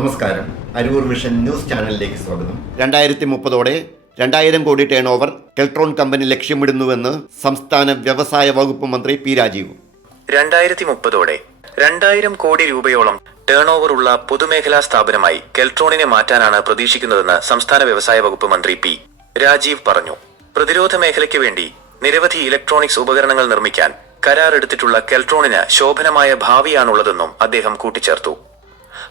നമസ്കാരം. Aroor vision news ചാനലിലേക്ക് സ്വാഗതം. 2030 2000 കോടി ടേൺ ഓവർ കെൽട്രോൺ കമ്പനി ലക്ഷ്യമിടുന്നുവെന്ന് സംസ്ഥാന വ്യവസായ വകുപ്പ് മന്ത്രി പി രാജീവ്. 2030 2000 കോടി രൂപയോളം ടേൺ ഓവർ ഉള്ള പൊതുമേഖലാ സ്ഥാപനമായി കെൽട്രോണിനെ മാറ്റാനാണ് പ്രതീക്ഷിക്കുന്നതെന്ന് സംസ്ഥാന വ്യവസായ വകുപ്പ് മന്ത്രി പി രാജീവ് പറഞ്ഞു. പ്രതിരോധ മേഖലയ്ക്ക് വേണ്ടി നിരവധി ഇലക്ട്രോണിക്സ് ഉപകരണങ്ങൾ നിർമ്മിക്കാൻ കരാറെടുത്തിട്ടുള്ള കെൽട്രോണിന് ശോഭനമായ ഭാവിയാണുള്ളതെന്നും അദ്ദേഹം കൂട്ടിച്ചേർത്തു.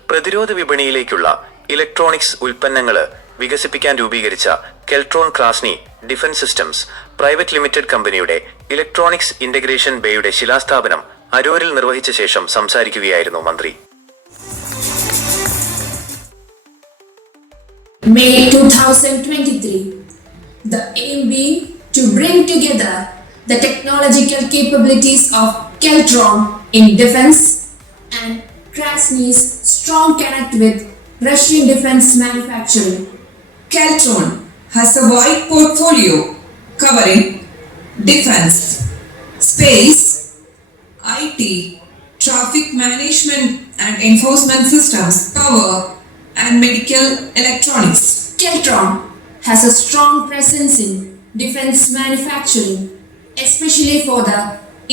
പ്രതിരോധ വിപണിയിലേക്കുള്ള ഇലക്ട്രോണിക്സ് ഉൽപ്പന്നങ്ങൾ വികസിപ്പിക്കാൻ രൂപീകരിച്ച Keltron ക്രാസ്നി defence systems private limited കമ്പനിയുടെ ഇലക്ട്രോണിക്സ് ഇന്റഗ്രേഷൻ ബേയുടെ ശിലാസ്ഥാപനം അരൂരിൽ നിർവഹിച്ച ശേഷം സംസാരിക്കുകയായിരുന്നു മന്ത്രി. May 2023, the aim being to bring together the technological capabilities of Keltron in defense and Krasny's strong connect with Russian defense manufacturing. Keltron has a wide portfolio covering defense, space, IT, traffic management and enforcement systems, power and medical electronics. Keltron has a strong presence in defense manufacturing, especially for the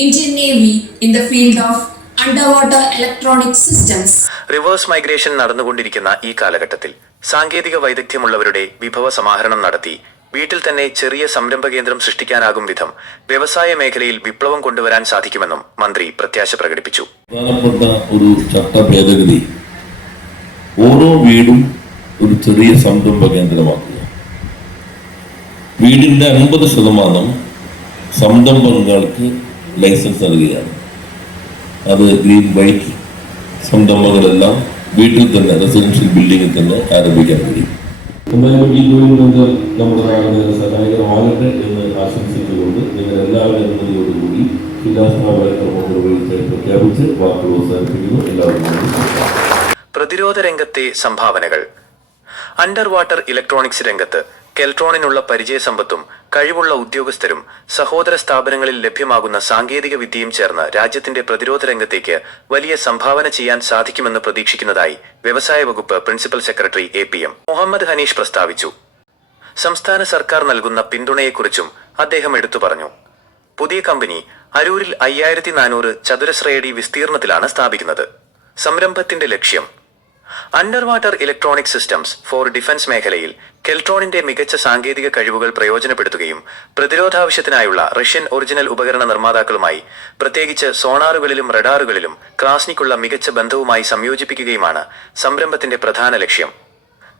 Indian Navy in the field of underwater electronic systems. Reverse migration നടന്നുകൊണ്ടിരിക്കുന്ന ഈ കാലഘട്ടത്തിൽ സാങ്കേതിക വൈദഗ്ധ്യമുള്ളവരുടെ വിഭവ സമാഹരണം നടത്തി വീട്ടിൽ തന്നെ ചെറിയ സംരംഭ കേന്ദ്രം സൃഷ്ടിക്കാനാകും വിധം വ്യവസായ മേഖലയിൽ വിപ്ലവം കൊണ്ടുവരാൻ സാധിക്കുമെന്നും മന്ത്രി പ്രത്യാശ പ്രകടിപ്പിച്ചു. പ്രധാനപ്പെട്ട ഒരു ചട്ട ഭേദഗതി ഓരോ വീടും ഒരു ചെറിയ സംരംഭ കേന്ദ്രമാക്കുക. വീടിന്റെ 50% സംരംഭങ്ങൾക്ക് ലൈസൻസ് നൽകുകയാണ്. അത് ഗ്രീൻ വൈറ്റ് സംരംഭങ്ങളെല്ലാം വീട്ടിൽ തന്നെ റെസിഡൻഷ്യൽ ബിൽഡിങ്ങിൽ തന്നെ ആരംഭിക്കാൻ കഴിയും. എന്തായാലും ഈ ഗവൺമെന്റ് നമ്മുടെ നാടിന് സഹായകരമാകട്ടെ എന്ന് ആശംസിച്ചുകൊണ്ട് നിങ്ങൾ എല്ലാവരും എന്നതോടുകൂടി ശിലാസ്ഥാപന പ്രഖ്യാപിച്ച് വാക്കുകൾ അവസാനിപ്പിക്കുന്നു. എല്ലാവരും പ്രതിരോധ രംഗത്തെ സംഭാവനകൾ. അണ്ടർ വാട്ടർ ഇലക്ട്രോണിക്സ് രംഗത്ത് കെൽട്രോണിനുള്ള പരിചയസമ്പത്തും കഴിവുള്ള ഉദ്യോഗസ്ഥരും സഹോദര സ്ഥാപനങ്ങളിൽ ലഭ്യമാകുന്ന സാങ്കേതിക വിദ്യയും ചേർന്ന് രാജ്യത്തിന്റെ പ്രതിരോധ രംഗത്തേക്ക് വലിയ സംഭാവന ചെയ്യാൻ സാധിക്കുമെന്ന് പ്രതീക്ഷിക്കുന്നതായി വ്യവസായ വകുപ്പ് principal secretary APM Muhammad Hanish പ്രസ്താവിച്ചു. സംസ്ഥാന സർക്കാർ നൽകുന്ന പിന്തുണയെക്കുറിച്ചും അദ്ദേഹം എടുത്തു പറഞ്ഞു. പുതിയ കമ്പനി അരൂരിൽ 5400 ചതുരശ്രയടി വിസ്തീർണത്തിലാണ് സ്ഥാപിക്കുന്നത്. സംരംഭത്തിന്റെ ലക്ഷ്യം under water electronic systems four defence മേഖലയിൽ കെൽട്രോണിന്റെ മികച്ച സാങ്കേതിക കഴിവുകൾ പ്രയോജനപ്പെടുത്തുകയും പ്രതിരോധാവശ്യത്തിനായുള്ള റഷ്യൻ ഒറിജിനൽ ഉപകരണ നിർമ്മാതാക്കളുമായി പ്രത്യേകിച്ച് സോണാറുകളിലും റഡാറുകളിലും ക്രാസ്നിക്കുള്ള മികച്ച ബന്ധവുമായി സംയോജിപ്പിക്കുകയുമാണ് സംരംഭത്തിന്റെ പ്രധാന ലക്ഷ്യം.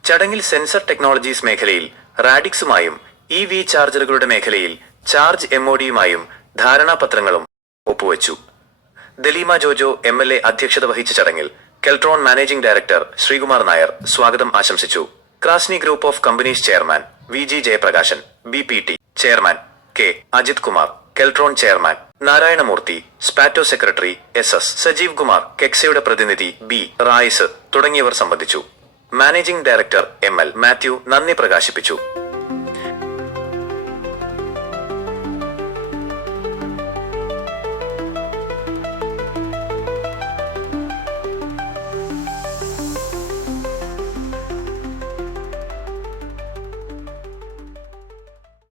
ചടങ്ങിൽ സെൻസർ ടെക്നോളജീസ് മേഖലയിൽ റാഡിക്സുമായും EV ചാർജറുകളുടെ മേഖലയിൽ ചാർജ് MODയുമായും ധാരണാപത്രങ്ങളും ഒപ്പുവച്ചു. ദലീമ ജോജോ MLA അധ്യക്ഷത വഹിച്ച ചടങ്ങിൽ കെൽട്രോൺ മാനേജിംഗ് ഡയറക്ടർ ശ്രീകുമാർ നായർ സ്വാഗതം ആശംസിച്ചു. ക്രാസ്നി group of companies chairman VG Jayaprakashan, BPT chairman K Ajith Kumar, Keltron chairman Narayanamurthy, SPATO secretary SS Sajeev Kumar, കെക്സയുടെ പ്രതിനിധി B റായിസ് തുടങ്ങിയവർ സംബന്ധിച്ചു. മാനേജിംഗ് ഡയറക്ടർ ML മാത്യു നന്ദി പ്രകാശിപ്പിച്ചു.